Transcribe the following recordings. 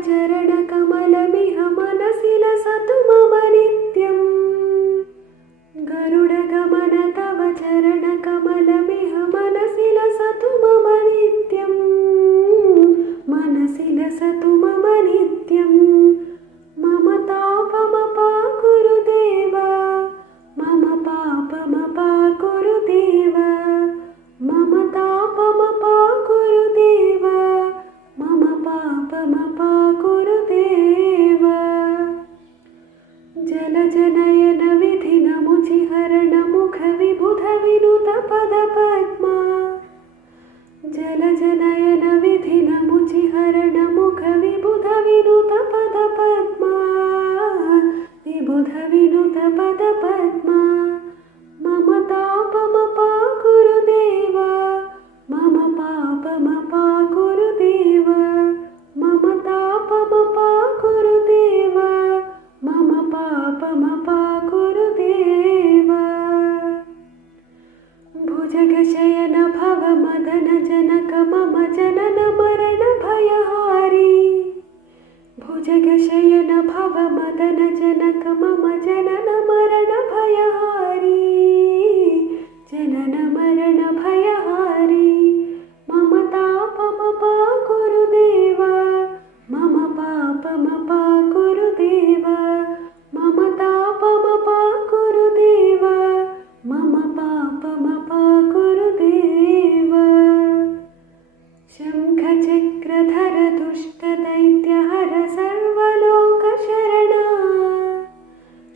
चरणकमलमिह मनसि लसतु मम नित्यम्। गरुडगमन तव चरणकमलमिह मनसि लसतु मम नित्यम्। मनसि लसतु मम नित्यम्। मम तापमपाकुरु देव, मम पापमपाकुरु देव, मम तापमपाकुरु देव, मम पापमपाकुरु देव। जलजनयन विधिनमुचिहरण मुख विबुध विनुत पदपद्मा। जलजनयन विधिनमुचिहरण मुख विबुध विनुत पदपद्मा। विबुध विनुत पदपद्मा। मम तापमपाकुरु देव, मम पापमपाकुरु देव, मम तापमपाकुरु देव, मम पापमपाकुरु देव। भुजगशयन भव मदन जनक मम जनन मरण भयहारी। भुजगशयन भव मदन जनक मम जनन मरण भयहारी। जनन मरण भयहारी। मम तापमपाकुरु देव, मम पापमपाकुरु देव, मम तापमपाकुरु देव, मम पापमपाकुरु देव। शङ्खचक्रधर दुष्टदैत्यहर सर्वलोकशरणा।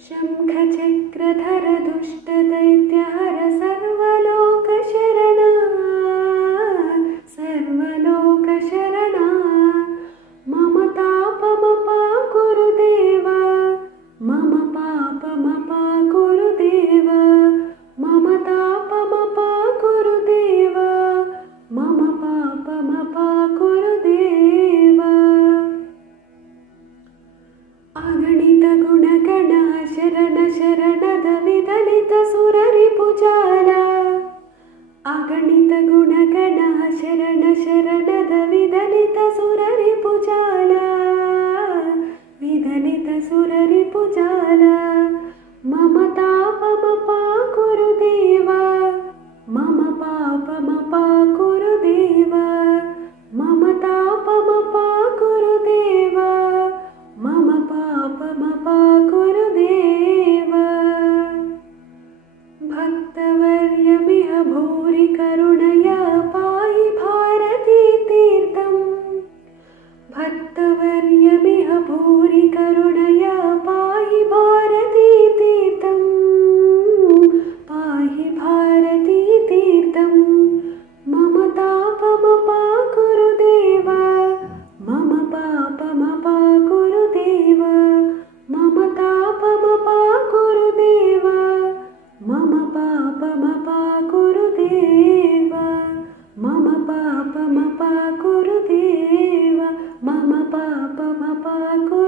शङ्खचक्रधर दुष्टदैत्यहर सर्वलोकशरणा। सर्वलोकशरणा। मम तापमपाकुरु देव, मम पापमपाकुरु देव, मम तापमपाकुरु देव, मम पापमपाकुरु देव। अगणित गुणगण शरण शरणद विदलित सुररिपुजाला। अगणित गुणगण शरण शरणद विदलित सुररिपुजाला। विदलित सुररिपुजाला। मम तापमपाकुरु देव, मम पापमपाकुरु देव, मम तापमपाकुरु देव, मम पापमपाकुरु देव। भक्तवर्यमिह भूरि करुणया पाहि भारती तीर्थम्। भक्तवर्यमिह भूरि करुणया पाहि भारती तीर्थम्। पाहि भारती तीर्थम्। मम तापमपाकुरु देव, मम पापमपाकुरु देव, मम तापमपाकुरु देव, मम पापमपाकुरु देव, मम पापमपाकुरु देव, मम पापमपाकुरु